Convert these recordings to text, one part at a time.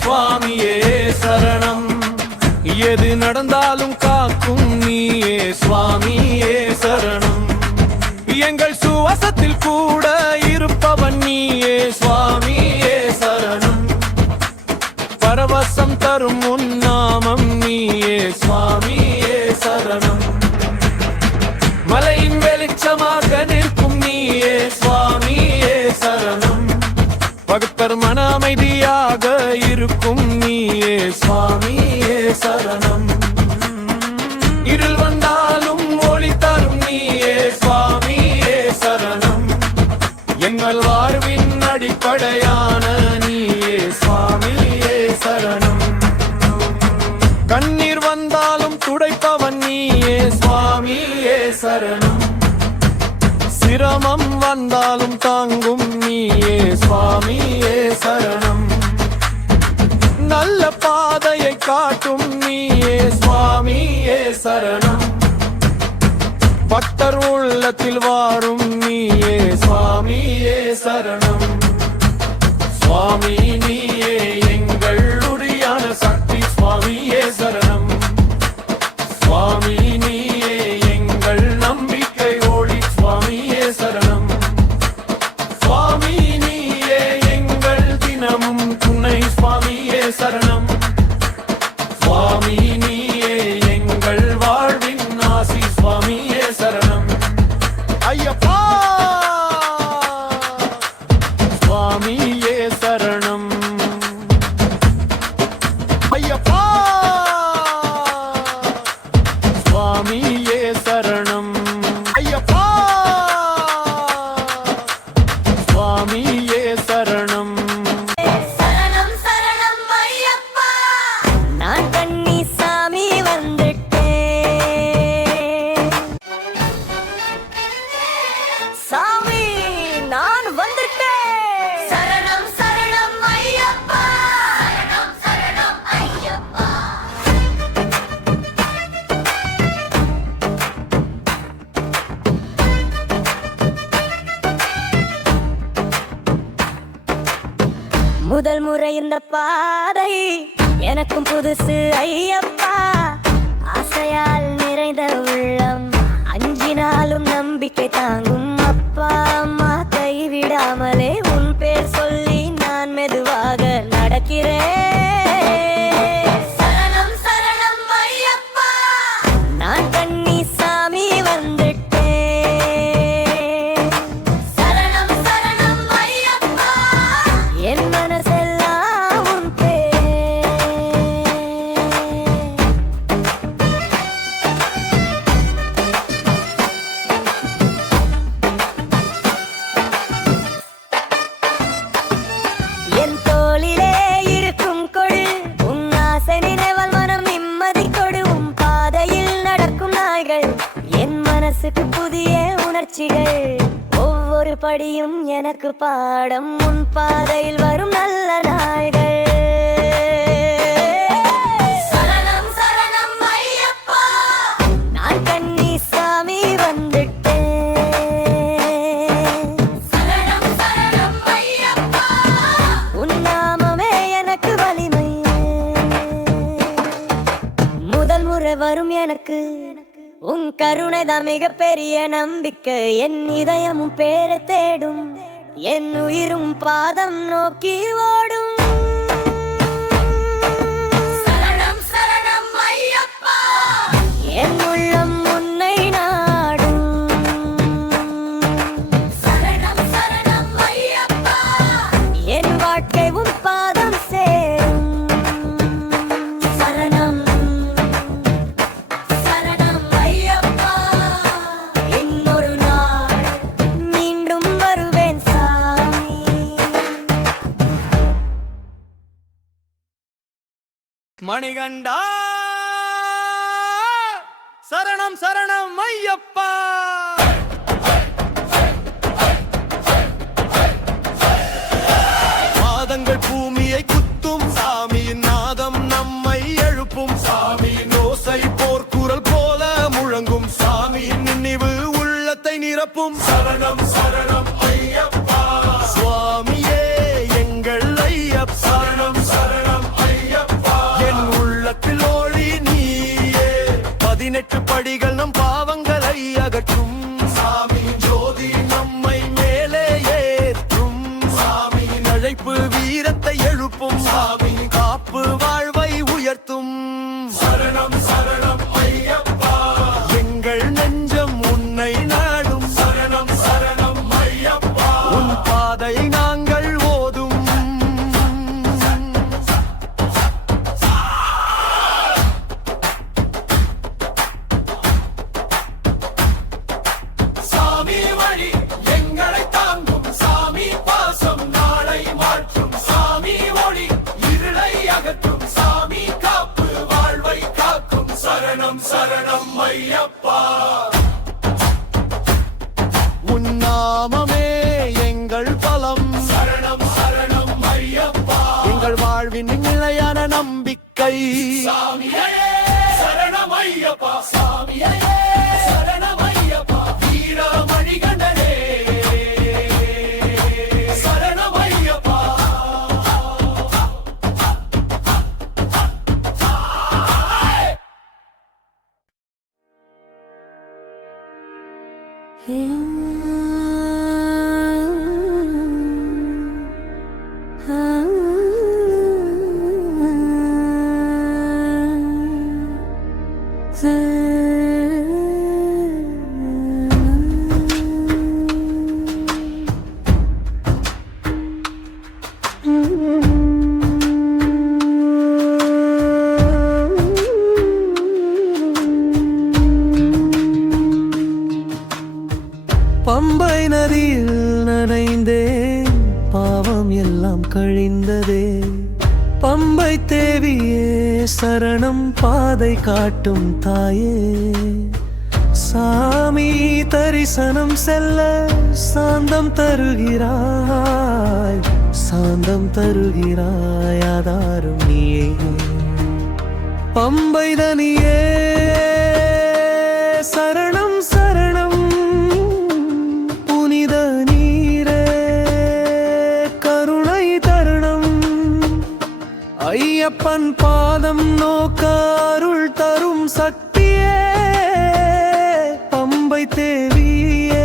சுவாமியே சரணம். எது நடந்தாலும் காக்கும் நீயே சுவாமியே சரணம். எங்கள் சுவாசத்தில் கூட காக்கும் நீயே சுவாமி சரணம். பட்டர் உள்ளத்தில் வாரும் நீயே சுவாமியே சரணம். சுவாமி நீயே எங்களுடைய சக்தி சுவாமியே சரணம். சுவாமி மையே இந்த பாதை. எனக்கும் புதுசு ஐயப்பா. அன்றாடம் உன் பாதையில் வரும் நல்ல நாய்கள் நான் கண்ணி சாமி வந்துட்டேன் உன் நாமமே எனக்கு வலிமை. முதல் முறை வரும் எனக்கு உன் கருணைதான் மிகப்பெரிய நம்பிக்கை. என் இதயமும் பேரை தேடும். என் உயிரும் பாதம் நோக்கி ஓடும். கண்டா. சரணம் சரணம் ஐயப்பா. மாதங்கள் பூமியை குத்தும் சாமியின் நாதம் நம்மை எழுப்பும். சாமியின் ஓசை போர்க்குரல் போல முழங்கும். சாமியின் நினைவு உள்ளத்தை நிரப்பும். சரணம் சாமியே சரணமையப்பா சாமியே. காட்டும் தாயே. சாமி தரிசனம் செல்ல சாந்தம் தருகிறாய். சாந்தம் தருகிறாய் ஆதாரும் நீயே. பம்பை தனியே சரணம் சரணம். புனித நீரே கருணை தருணம். ஐயப்பன் பாதம் நோக்காரு சக்தியே பம்பை தேவியே.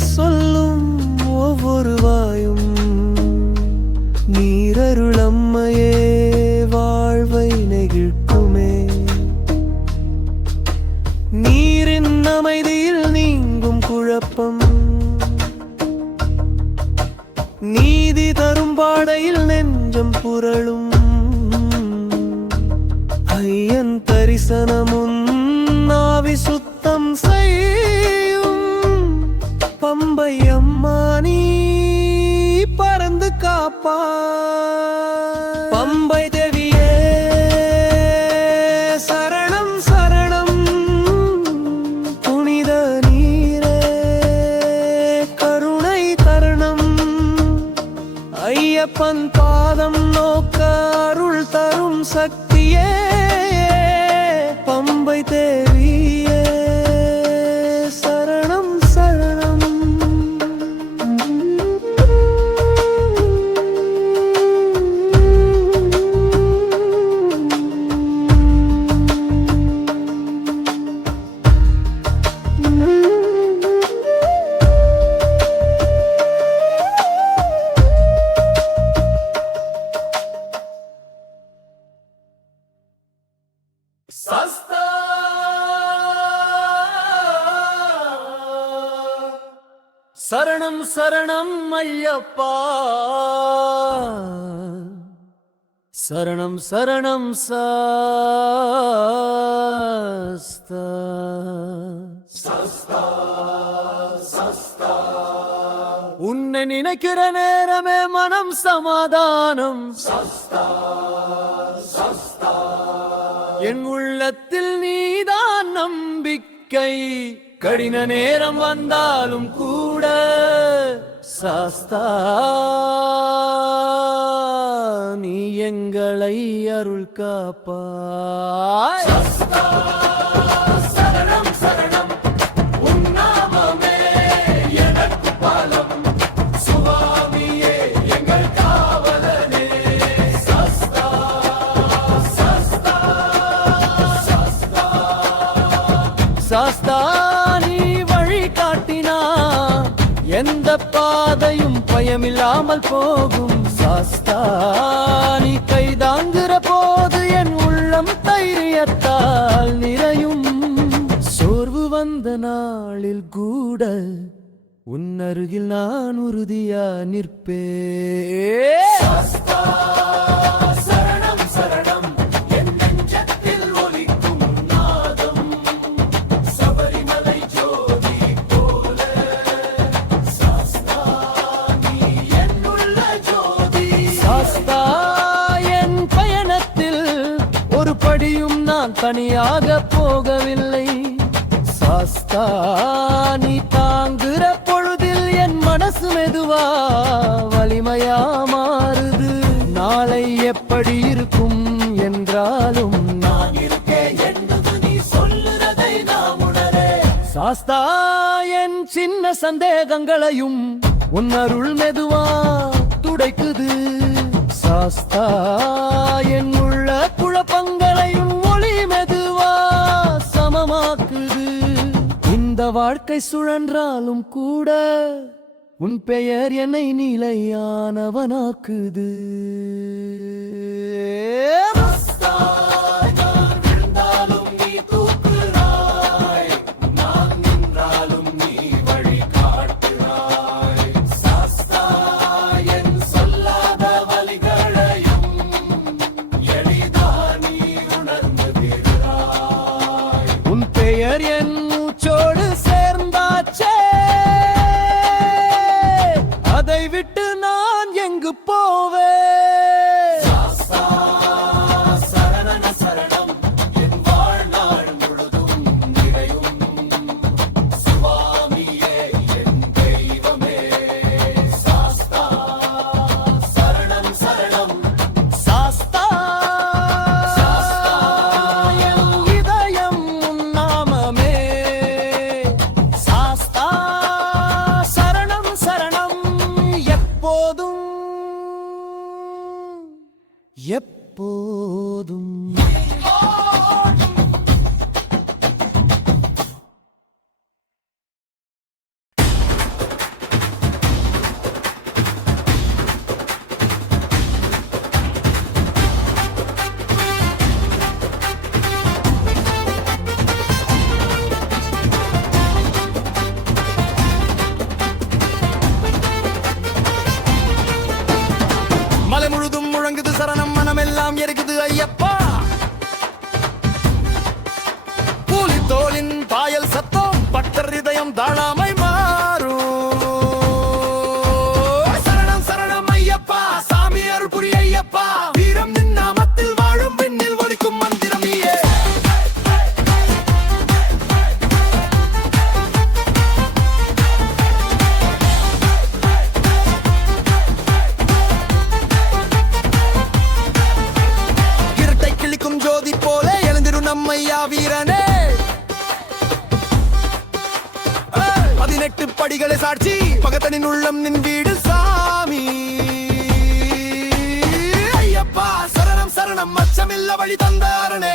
சொல்லும் ஒவ்வொரு வாயும் நீரருளம்மையே வாழ்வை நெகிழ்க்குமே. நீரின் அமைதியில் நீங்கும் குழப்பம். நீதி தரும் பாடையில் நெஞ்சம் புரளும். ஐயன் தரிசனம் by the சரணம் சரணம் சாஸ்தா. உன்னை நினைக்கிற நேரமே மனம் சமாதானம். என் உள்ளத்தில் நீதான் நம்பிக்கை. கடின நேரம் வந்தாலும் கூட சாஸ்தா நீ எங்களை அருள் காப்பாய். சாஸ்தா நீ எந்த பாதையும் பயமில்லாமல் போகும். சாஸ்தா நீ கைதாங்குற போது என் உள்ளம் தைரியத்தால் நிறையும். சோர்வு வந்த நாளில் கூட உன்னருகில் நான் உறுதியா நிற்பே தனியாக போகவில்லை. சாஸ்தா நீ தாங்குற பொழுதில் என் மனசு மெதுவா வலிமையா மாறுது. நாளை எப்படி இருக்கும் என்றாலும் நான் இருக்கேன் சொல்லுறதை நாம் சாஸ்தா என் சின்ன சந்தேகங்களையும் உன் அருள் மெதுவா துடைக்குது. சாஸ்தா என் வாழ்க்கை சுழன்றாலும் கூட உன் பெயர் என்னை நிலையானவனாக்குது. எப்போதும். பக்தர் இதயம் படிகளை சாட்சி. பகத்தனின் உள்ளம் நின் வீடு சாமி. ஐயப்பா சரணம் சரணம். மச்சமில்ல வழி தந்தாரனே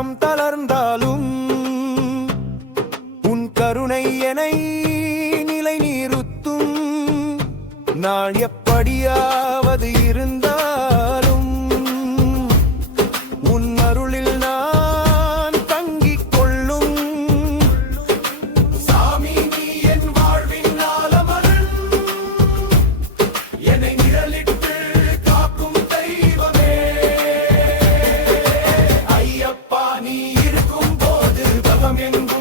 என் walking. Home.